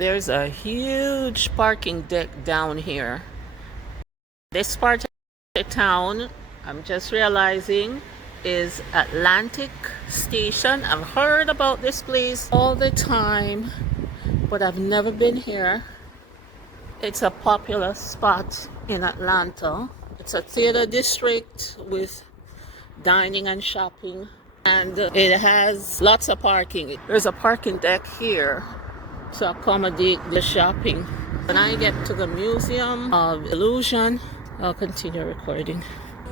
There's a huge parking deck down here. This part of town, I'm just realizing, is Atlantic Station. I've heard about this place all the time, but I've never been here. It's a popular spot in Atlanta. It's a theater district with dining and shopping, and it has lots of parking. There's a parking deck here to accommodate the shopping. When I get to the Museum of Illusion, I'll continue recording.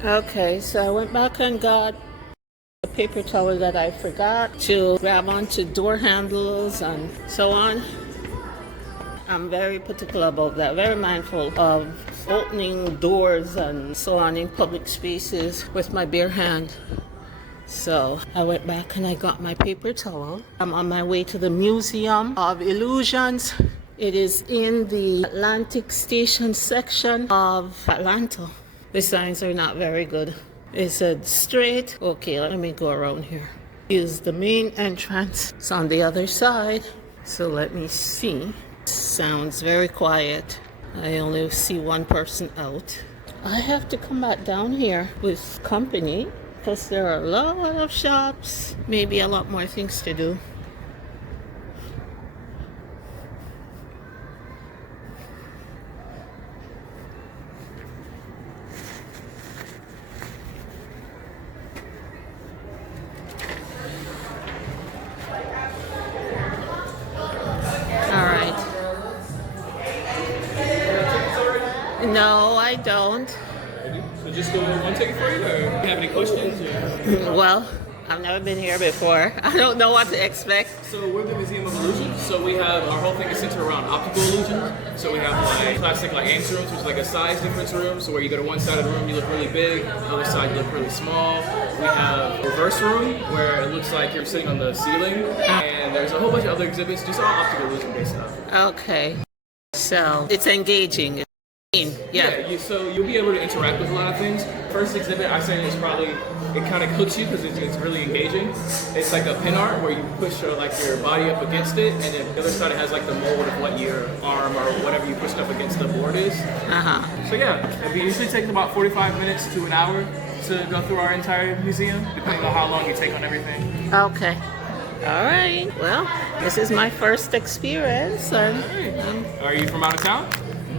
Okay, so I went back and got a paper towel that I forgot to grab onto door handles and so on. I'm very particular about that, very mindful of opening doors and so on in public spaces with my bare hand. So I went back and I got my paper towel. I'm on my way to the Museum of Illusions. It is in the Atlantic Station section of Atlanta. The signs are not very good. It said straight. Okay, let me go around here. Here's the main entrance. It's on the other side. So let me see. Sounds very quiet. I only see one person out. I have to come back down here with company because there are a lot of shops, maybe a lot more things to do. All right. No, I don't. So just go over one ticket for you, or do you have any questions? Or? Well, I've never been here before. I don't know what to expect. So we're the Museum of Illusions. So we have our whole thing is centered around optical illusions. So we have like classic like AIMS rooms, which is like a size difference room. So where you go to one side of the room, you look really big. The other side, you look really small. We have a reverse room where it looks like you're sitting on the ceiling. And there's a whole bunch of other exhibits, just all optical illusion based stuff. Okay. So it's engaging. Yeah. So you'll be able to interact with a lot of things. First exhibit, I say, is probably, it kind of hooks you because it's really engaging. It's like a pin art where you push like your body up against it, and then the other side it has like the mold of what your arm or whatever you pushed up against the board is. So yeah, it usually takes about 45 minutes to an hour to go through our entire museum, depending on how long you take on everything. Okay. All right. Well, this is my first experience. Are you from out of town?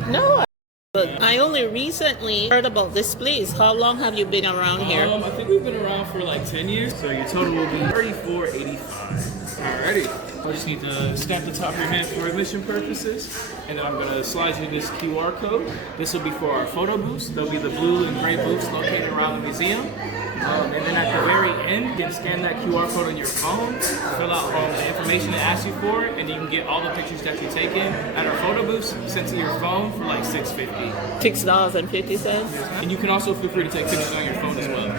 No. But I only recently heard about this place. How long have you been around here? I think we've been around for like 10 years. So your total will be $34.85. Alrighty. I just need to stamp the top of your hand for admission purposes. And then I'm going to slide you this QR code. This will be for our photo booths. There'll be the blue and gray booths located around the museum. And then at the very end, you can scan that QR code on your phone, fill out the information it asks you for, and you can get all the pictures that you take in at our photo booths sent to your phone for like $6.50. $6.50. And you can also feel free to take pictures on your phone as well.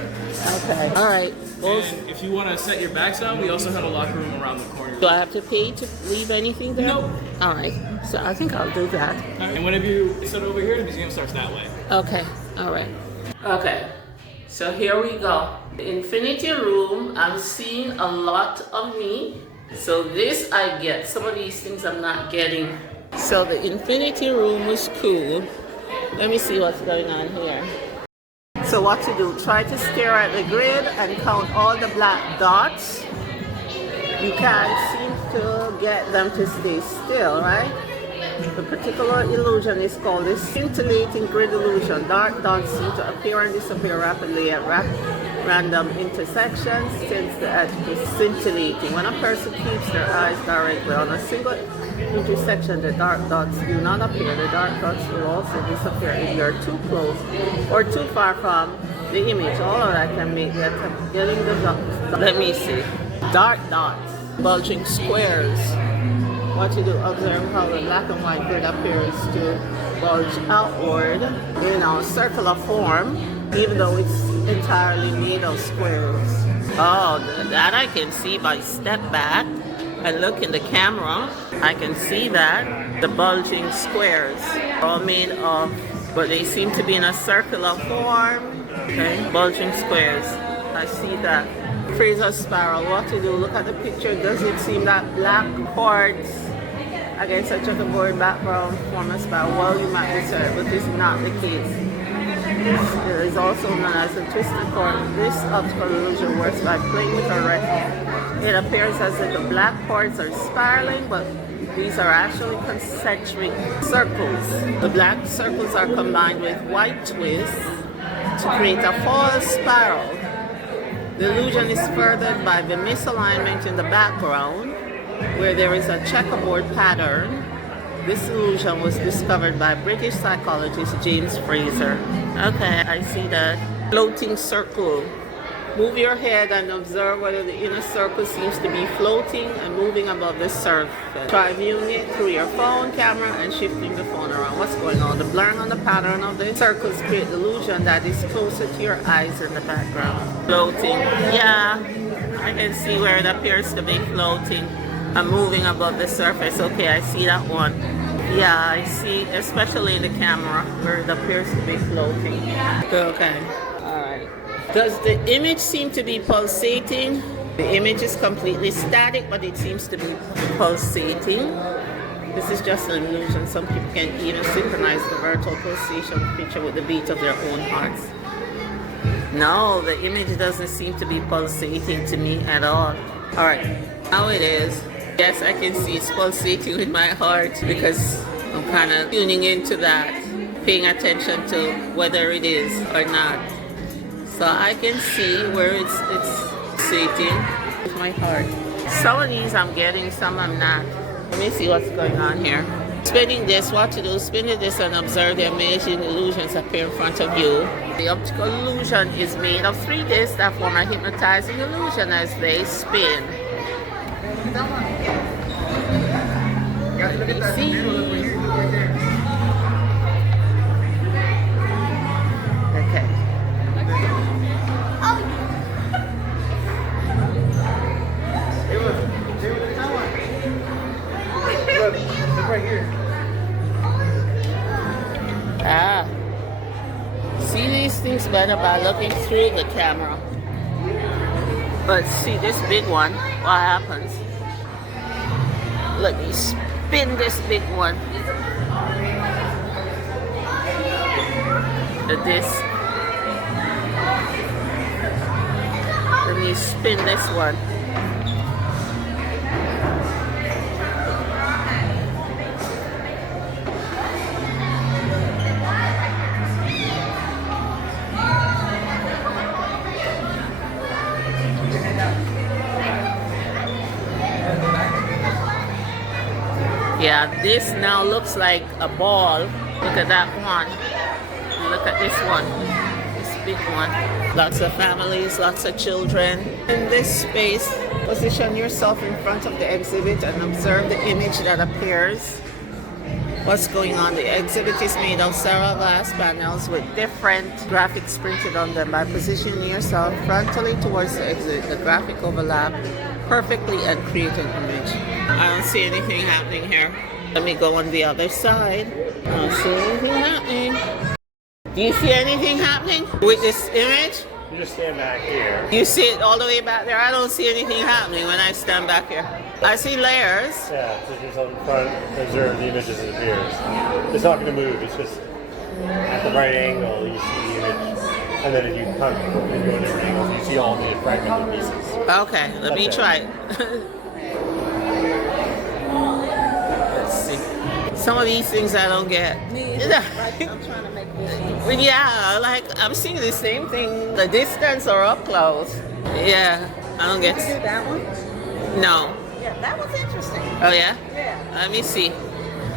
Okay. All right. Well, And if you want to set your bags down, we also have a locker room around the corner. do I have to pay to leave anything there? Nope. All right. So I think I'll do that. And whenever you sit over here, the museum starts that way. Okay. All right. Okay. So here we go. The Infinity Room, I'm seeing a lot of me. So this I get. Some of these things I'm not getting. So the Infinity Room was cool. Let me see what's going on here. So what to do? Try to stare at the grid and count all the black dots. You can't seem to get them to stay still, right? The particular illusion is called the scintillating grid illusion. Dark dots seem to appear and disappear rapidly at random intersections since the edge is scintillating. When a person keeps their eyes directly on a single intersection, the dark dots do not appear. The dark dots will also disappear if you're too close or too far from the image. All of that can make the attempt getting the dots. Let me see. Dark dots, bulging squares. What you do, observe how the black and white grid appears to bulge outward in a circular form, even though it's entirely made of squares. Oh, that I can see by step back and look in the camera. I can see that the bulging squares are all made of, but they seem to be in a circular form. Okay, bulging squares. I see that. Fraser Sparrow, what to do? Look at the picture. Does it seem that black quartz against a checkerboard background performance by volume magnitude, but is not the case. It is also known as a twisted chord. This optical illusion works by playing with a retina. It appears as if the black chords are spiraling, but these are actually concentric circles. The black circles are combined with white twists to create a false spiral. The illusion is furthered by the misalignment in the background, where there is a checkerboard pattern. This illusion was discovered by British psychologist James Fraser. Okay, I see that. Floating circle. Move your head and observe whether the inner circle seems to be floating and moving above the surface. Try viewing it through your phone camera and shifting the phone around. What's going on? The blurring on the pattern of the circles create the illusion that is closer to your eyes in the background. Floating. Yeah, I can see where it appears to be floating and moving above the surface. Okay, I see that one. Yeah, I see, especially in the camera, where it appears to be floating. Okay. Alright. Does the image seem to be pulsating? The image is completely static, but it seems to be pulsating. This is just an illusion. Some people can even synchronize the vertical pulsation of the picture with the beat of their own hearts. No, the image doesn't seem to be pulsating to me at all. Alright, now it is. Yes, I can see it's pulsating with my heart because I'm kind of tuning into that, paying attention to whether it is or not. So I can see where it's pulsating with my heart. Some of these I'm getting, some I'm not. Let me see what's going on here. Spinning this, what to do? Spin this and observe the amazing illusions appear in front of you. The optical illusion is made of 3 discs that form a hypnotizing illusion as they spin. See? Okay. Look right here. Ah. See these things better by looking through the camera. But see this big one, what happens? Let me spin this big one. The disc. Let me spin this one. Yeah, this now looks like a ball. Look at that one. Look at this one. This big one. Lots of families, lots of children. In this space, position yourself in front of the exhibit and observe the image that appears. What's going on? The exhibit is made of several glass panels with different graphics printed on them. By positioning yourself frontally towards the exhibit, the graphic overlap perfectly and create an image. I don't see anything happening here. Let me go on the other side. I don't see anything happening. Do you see anything happening with this image? You just stand back here. You see it all the way back there? I don't see anything happening when I stand back here. I see layers. Yeah, so just on the front, observe the image as it appears. It's not going to move, it's just at the right angle, you see the image. And then if you come and go in different angles, you see all the fragmented pieces. Okay, let me try it. Let's see. Some of these things I don't get. I'm trying to make this. Well, yeah, like I'm seeing the same thing, the distance or up close. Yeah, I don't get. Did you do that one? No. Yeah, that was interesting. Oh yeah? Yeah. Let me see.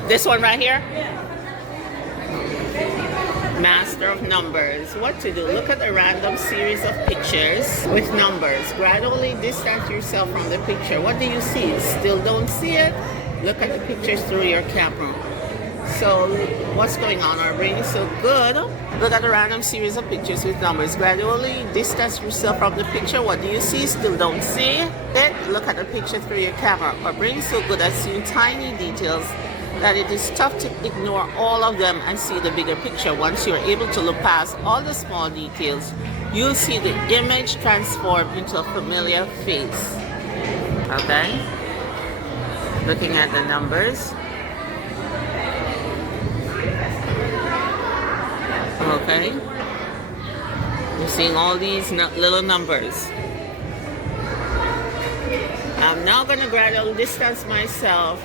This one right here? Yeah. Master of numbers. What to do? Look at a random series of pictures with numbers. Gradually distance yourself from the picture. What do you see? Still don't see it? Look at the pictures through your camera. So what's going on? Our brain is so good. Look at a random series of pictures with numbers. Gradually distance yourself from the picture. What do you see? Still don't see it? Look at the picture through your camera. Our brain is so good at seeing tiny details that it is tough to ignore all of them and see the bigger picture. Once you're able to look past all the small details, you'll see the image transform into a familiar face. Okay? Looking at the numbers. Okay. You're seeing all these little numbers. I'm now going to gradually distance myself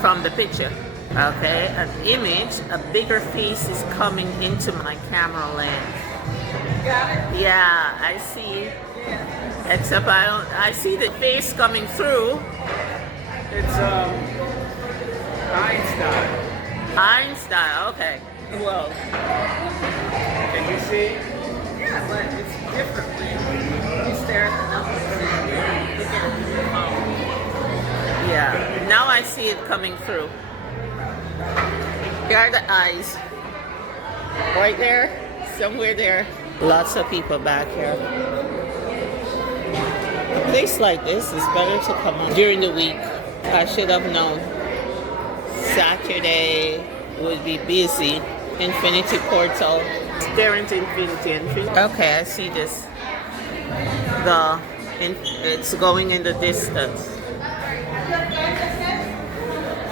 from the picture. Okay, an image, a bigger face is coming into my camera lens. Got it? Yeah, I see. Except I see the face coming through. It's Einstein. Einstein, okay. Well, Can you see? Yeah, but it's different when you stare at the numbers and look at it through your phone. yeah. Now I see it coming through. Here are the eyes. Right there, somewhere there. Lots of people back here. A place like this is better to come on during the week. I should have known. Saturday would be busy. Infinity Portal. Staring to infinity. Okay, I see this. It's going in the distance.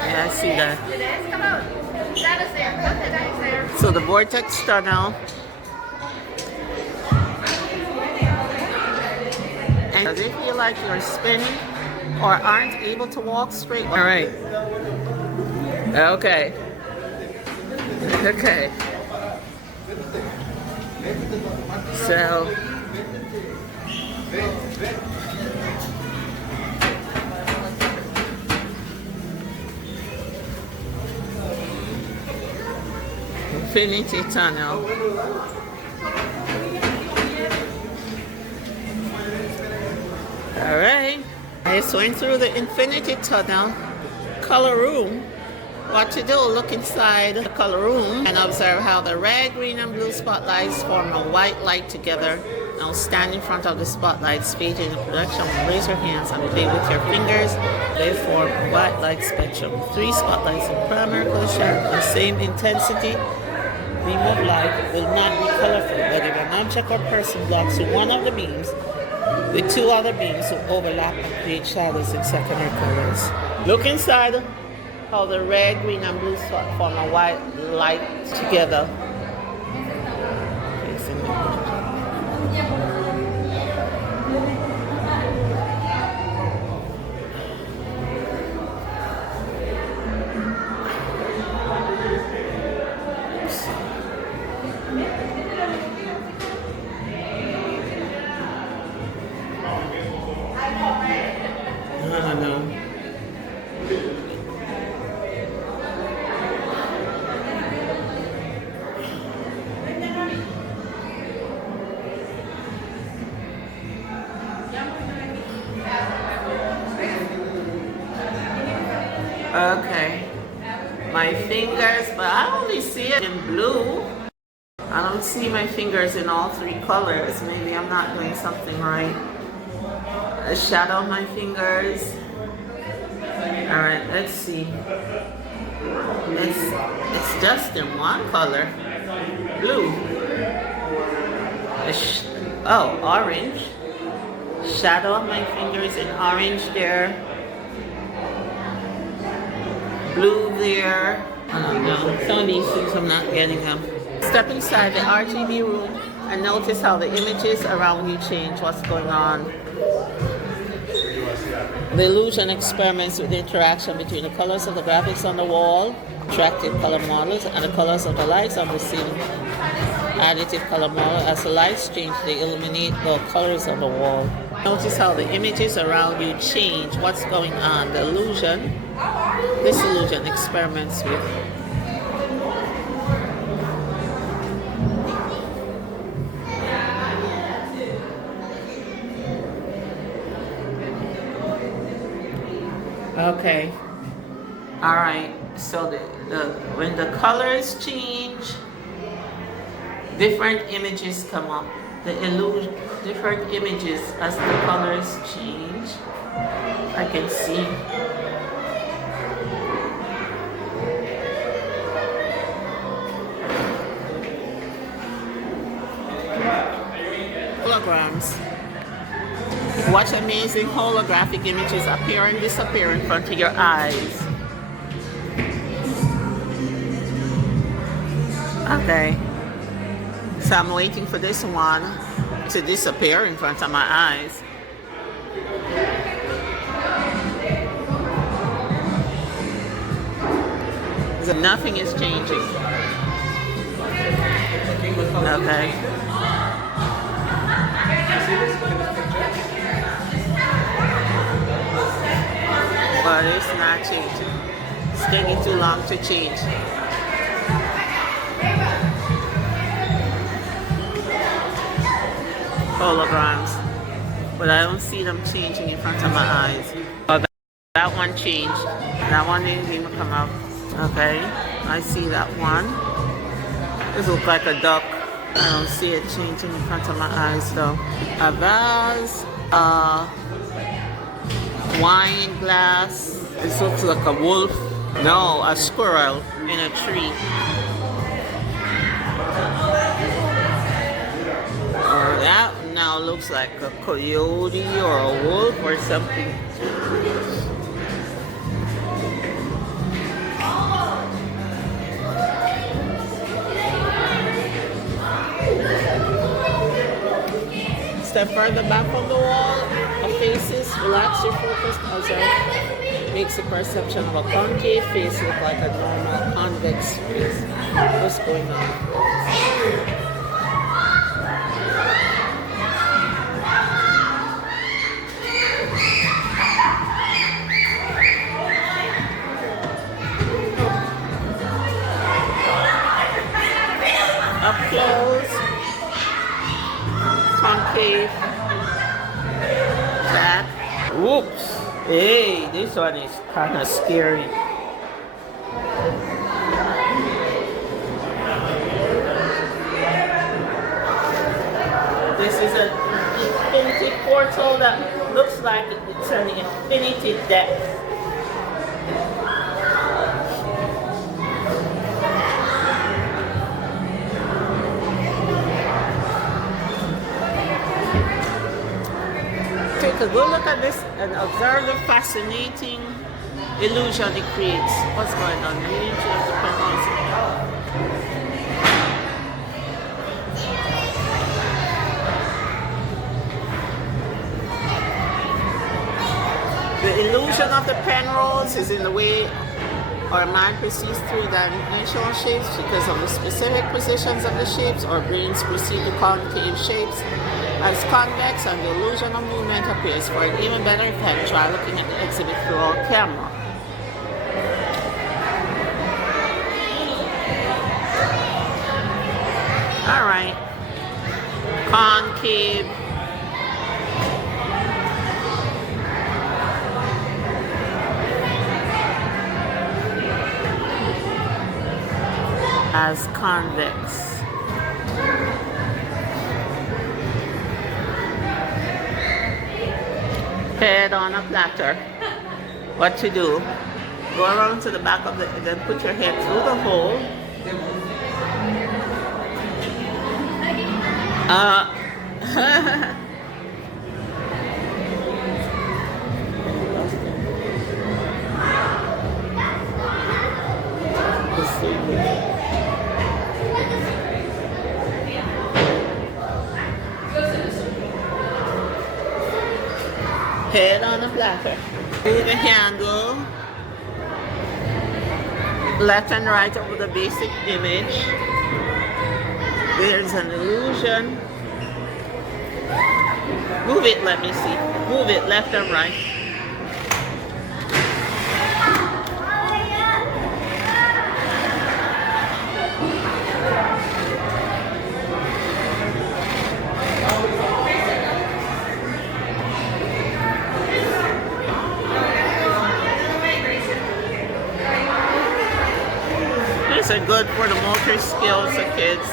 Yeah, I see that. So the vortex tunnel. And does it feel like you're spinning or aren't able to walk straight? All right. Okay. Okay. So. Infinity Tunnel. All right. I just went through the Infinity Tunnel. Color room. What to do? Look inside the color room and observe how the red, green, and blue spotlights form a white light together. Now stand in front of the spotlights, fade in the projection, raise your hands and play with your fingers. They form a white light spectrum. 3 spotlights in primary color share the same intensity. Beam of light will not be colorful, but if an object or person blocks one of the beams, the 2 other beams will overlap and create shadows in secondary colors. Look inside how the red, green, and blue form a white light together. I don't know. Okay. My fingers, but I only see it in blue. I don't see my fingers in all 3 colors. Maybe I'm not doing something right. A shadow on my fingers. Alright, let's see. It's just in one color. Blue. Orange. Shadow of my fingers in orange there. Blue there. I don't know. Some of these things I'm not getting them. Step inside the RGB room and notice how the images around you change. What's going on? The illusion experiments with the interaction between the colors of the graphics on the wall, attractive color models, and the colors of the lights on the ceiling. Additive color model. As the lights change, they illuminate the colors on the wall. Notice how the images around you change. What's going on? The illusion. This illusion experiments with. Okay. All right. So when the colors change, different images come up. The illusion, different images as the colors change. I can see. Holograms. Watch amazing holographic images appear and disappear in front of your eyes. Okay. So I'm waiting for this one to disappear in front of my eyes. So nothing is changing. Okay. But it's not changing. It's taking too long to change. Holograms. But I don't see them changing in front of my eyes. Oh, that one changed. That one didn't even come up. Okay, I see that one. This looks like a duck. I don't see it changing in front of my eyes though. A vase, a wine glass. This looks like a wolf. No, a squirrel in a tree. Or that now looks like a coyote or a wolf or something. Step further back from the wall of faces, relax your focus, observe. Makes the perception of a concave face look like a normal convex face. What's going on? Up close, concave, back. Whoops! Hey, this one is kind of scary. This is an infinity portal that looks like it's an infinity depth. Take a good look at this and observe the fascinating illusion it creates. What's going on? We need to have the pronounce The illusion of the penrose is in the way our mind perceives three-dimensional shapes because of the specific positions of the shapes. Our brains perceive the concave shapes as convex, and the illusion of movement appears. For an even better effect, try looking at the exhibit through our camera. All right, concave. As convex. Head on a platter. What to do? Go around to the back of the, then put your head through the hole. Head on a platter. Move the handle left and right over the basic image. There's an illusion. Move it, let me see. Move it left and right. These are good for the motor skills of kids.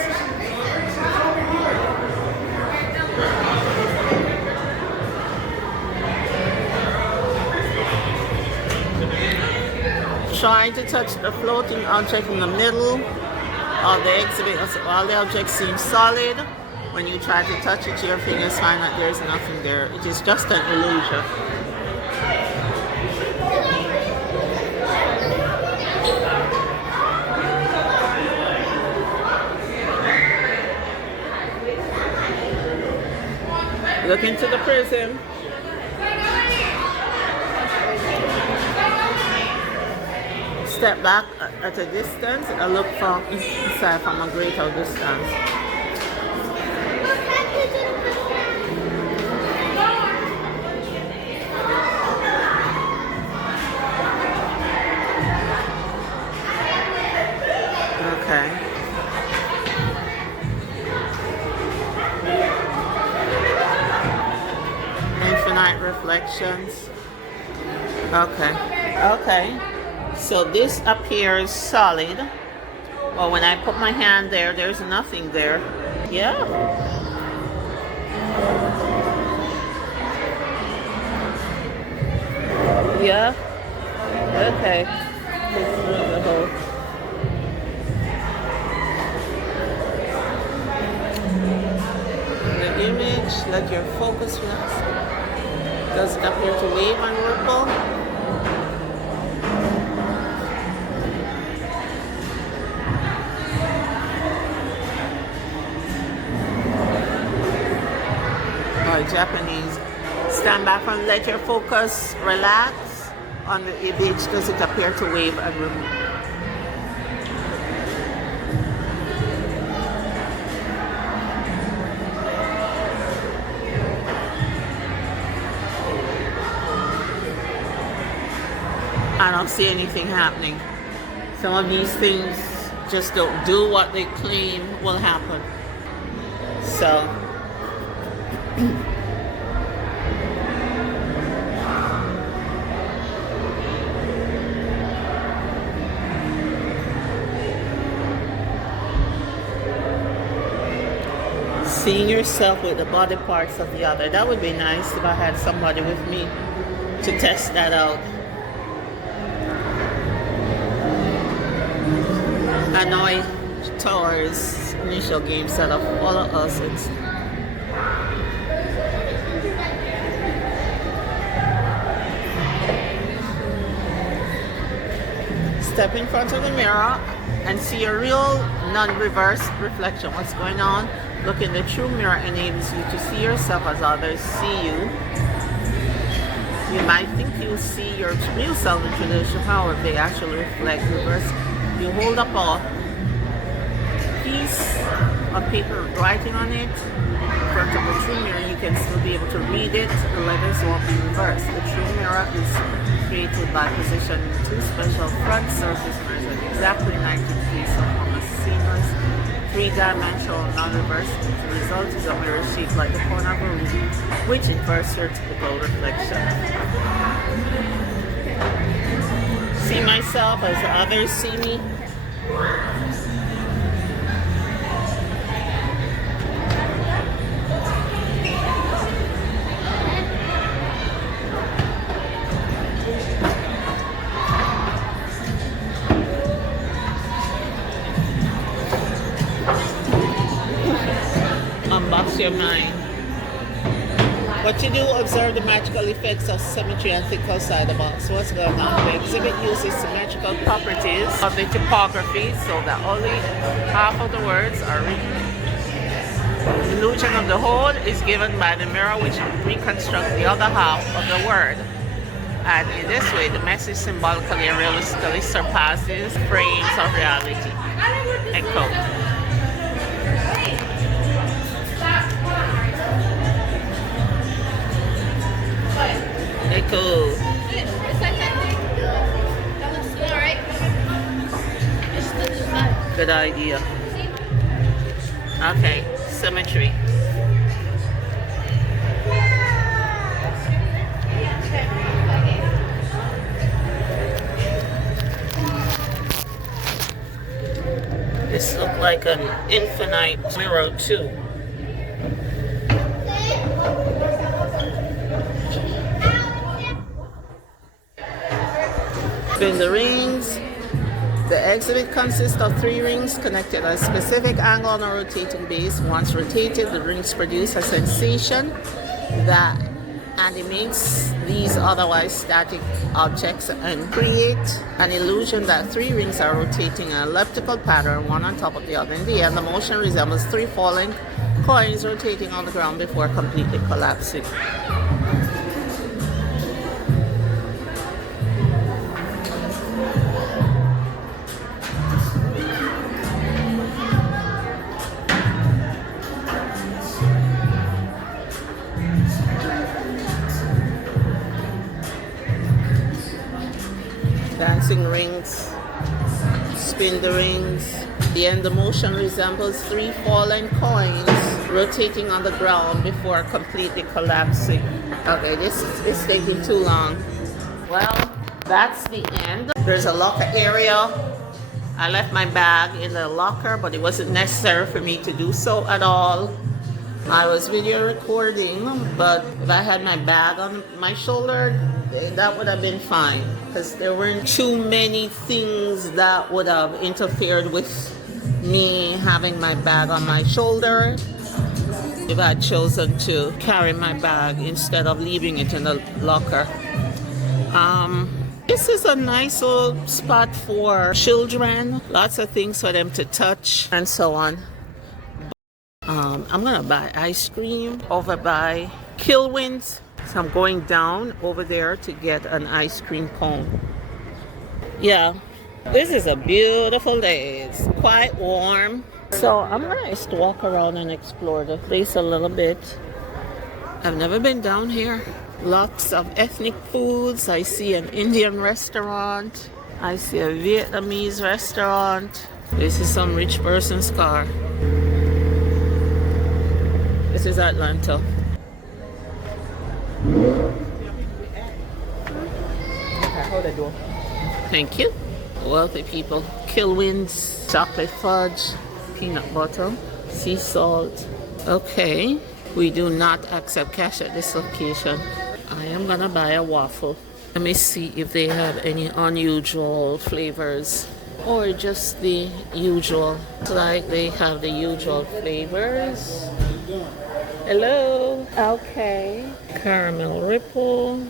Try to touch the floating object in the middle of the exhibit. While the object seems solid, when you try to touch it, your fingers find that there is nothing there. It is just an illusion. Look into the prism. Step back at a distance and look from inside from a greater distance. Okay. Infinite reflections. Okay. Okay. So this appears solid. Well, when I put my hand there, there's nothing there. Yeah. Yeah. Okay. The whole. The image, let your focus relax. Does it appear to wave and ripple? Japanese. Stand back and let your focus relax on the image. Does it appear to wave and remove? I don't see anything happening. Some of these things just don't do what they claim will happen. So seeing yourself with the body parts of the other. That would be nice if I had somebody with me to test that out. Hanoi Tower's initial game setup. Follow us. Step in front of the mirror and see a real non-reverse reflection. What's going on? Look in the true mirror enables you to see yourself as others see you. You might think you see your real self in traditional power, they actually reflect reverse. You hold up a piece of paper writing on it in front of the true mirror, you can still be able to read it. The letters won't be reversed. The true mirror is created by positioning two special front surface mirrors at exactly 90 degrees to form a seamless three-dimensional non-reverse. The result is a mirror shaped like the corner of a ruby, which inverts your typical reflection. See myself as others see me. Unbox your mind. What you do, observe the magical effects of symmetry and think outside the box. What's going on? The exhibit uses symmetrical properties of the typography so that only half of the words are written. The illusion of the whole is given by the mirror, which reconstructs the other half of the word. And in this way, the message symbolically and realistically surpasses frames of reality. Echo. Echo. Good idea. Okay, symmetry. This looks like an infinite mirror too. Spin the rings. The exhibit consists of 3 rings connected at a specific angle on a rotating base. Once rotated, the rings produce a sensation that and it makes these otherwise static objects and create an illusion that three rings are rotating in an elliptical pattern, one on top of the other. In the end, the motion resembles three falling coins rotating on the ground before completely collapsing. Dancing rings, spin the rings. The end, the motion resembles three fallen coins rotating on the ground before completely collapsing. Okay, this is taking too long. Well, that's the end. There's a locker area. I left my bag in the locker, but it wasn't necessary for me to do so at all. I was video recording, but if I had my bag on my shoulder, that would have been fine, because there weren't too many things that would have interfered with me having my bag on my shoulder if I had chosen to carry my bag instead of leaving it in the locker. This is a nice little spot for children, lots of things for them to touch and so on. I'm gonna buy ice cream over by Kilwins. So I'm going down over there to get an ice cream cone. Yeah, this is a beautiful day. It's quite warm. So I'm gonna just walk around and explore the place a little bit. I've never been down here. Lots of ethnic foods. I see an Indian restaurant. I see a Vietnamese restaurant. This is some rich person's car. This is Atlanta. Thank you. Wealthy people. Kilwins, chocolate fudge, peanut butter, sea salt. Okay. We do not accept cash at this location. I am gonna buy a waffle. Let me see if they have any unusual flavors or just the usual. Like they have the usual flavors. Hello. Okay. Caramel ripple,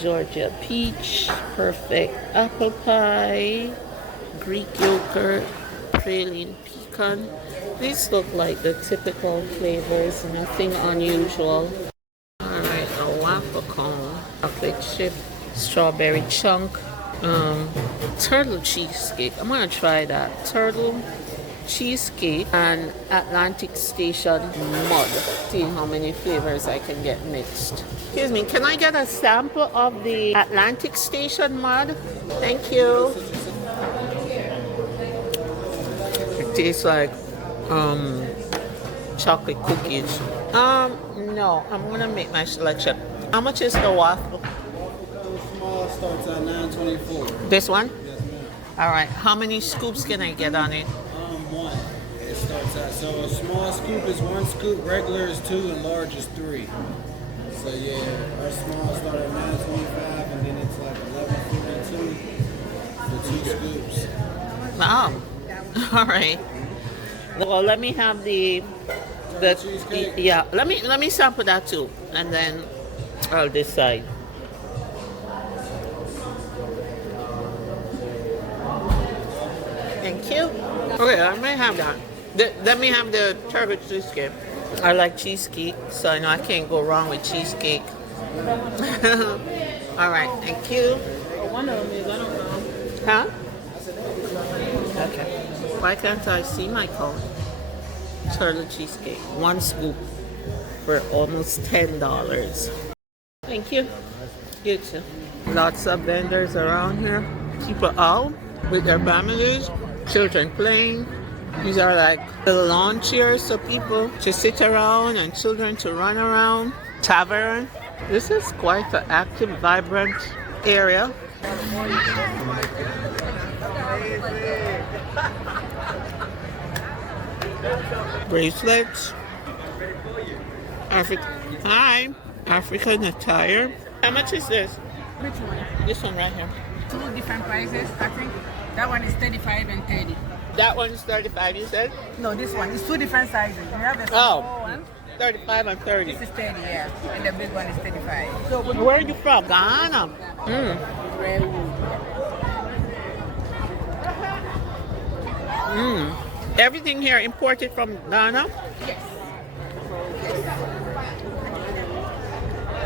Georgia peach, perfect apple pie, Greek yogurt, praline pecan. These look like the typical flavors, nothing unusual. Alright, a waffle cone, chocolate chip, strawberry chunk, turtle cheesecake. I'm gonna try that. Turtle cheesecake and Atlantic Station mud. See how many flavors I can get mixed. Excuse me, can I get a sample of the Atlantic Station mud? Thank you. It tastes like chocolate cookies. No, I'm gonna make my selection. How much is the waffle? Small starts at $9.24. This one? Yes, ma'am. All right. How many scoops can I get on it? One. It starts at, so a small scoop is 1 scoop, regular is 2, and large is 3. So yeah, our small start at $9.25, and then it's like $11.42 for 2 scoops. Oh. All right. Well, let me have the cheesecake? yeah. Let me sample that too, and then I'll decide. Thank you. Okay, I may have that. Let me have the turtle cheesecake. I like cheesecake, so I know I can't go wrong with cheesecake. All right, thank you. One of them is, I don't know. Huh? Okay. Why can't I see my cone? Turtle cheesecake, 1 scoop for almost $10. Thank you. You too. Lots of vendors around here. People out with their families, children playing. These are like the lawn chairs so people to sit around and children to run around. Tavern. This is quite an active, vibrant area. Bracelets. Hi. African attire. How much is this? Which one? This one right here. 2 different prices, I think. That one is 35 and 30. That one's 35, you said? No, this one is 2 different sizes. We have a Oh. small one 35 and 30. This is 30, yeah. And the big one is 35. So Where are you from? Ghana. Mm. Redwood. Everything here imported from Ghana? Yes.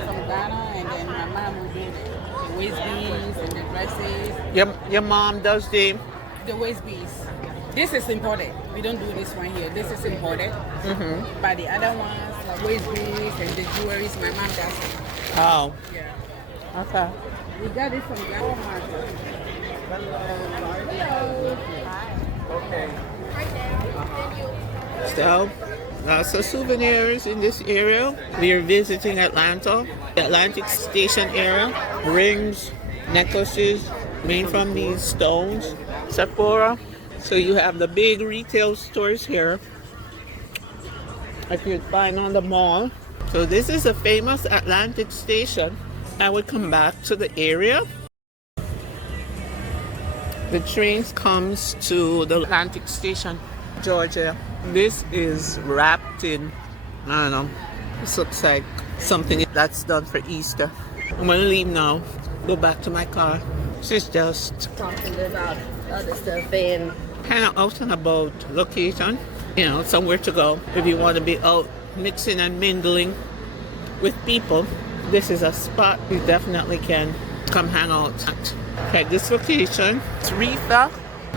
From Ghana, and then my mom will do the waist beads and the dresses. Your mom does the... The waist beads. This is imported. We don't do this one here. This is imported. But the other ones, like waist beads and the jewelries, my mom does it. Oh, Yeah. okay. We got this from Ghana market. Hello. So, lots of souvenirs in this area. We are visiting Atlanta, the Atlantic Station area. Rings, necklaces made from these stones. Sephora. So you have the big retail stores here that you'd find on the mall. So this is a famous Atlantic Station. I would come back to the area. The train comes to the Atlantic Station, Georgia. This is wrapped in, I don't know, this looks like something that's done for Easter. I'm gonna leave now, go back to my car. This is just Talking about other stuff and kind of out and about location, you know, somewhere to go. If you want to be out mixing and mingling with people, this is a spot you definitely can come hang out at. Okay, this location, it's Reefa.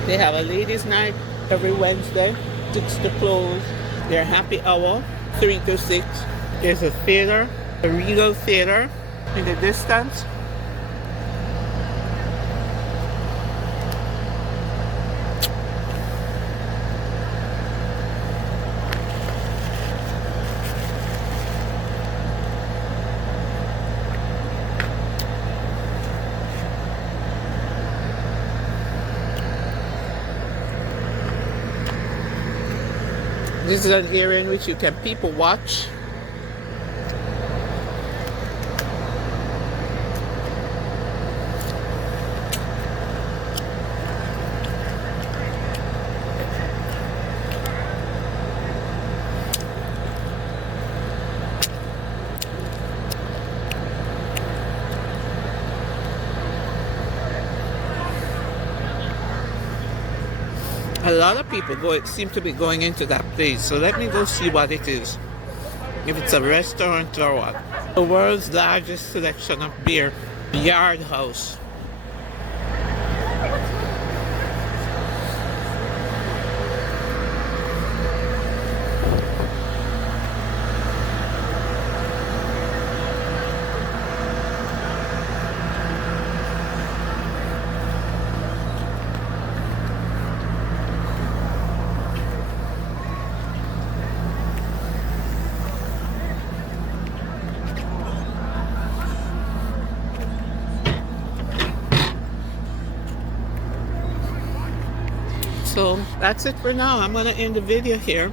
They have a ladies' night every Wednesday, 6 to close. Their happy hour, 3 to 6. There's a theater, a Regal Theater in the distance. This is an area in which you can people watch. A lot of people seem to be going into that place, so let me go see what it is. If it's a restaurant or what. The world's largest selection of beer, Yard House. So that's it for now. I'm going to end the video here.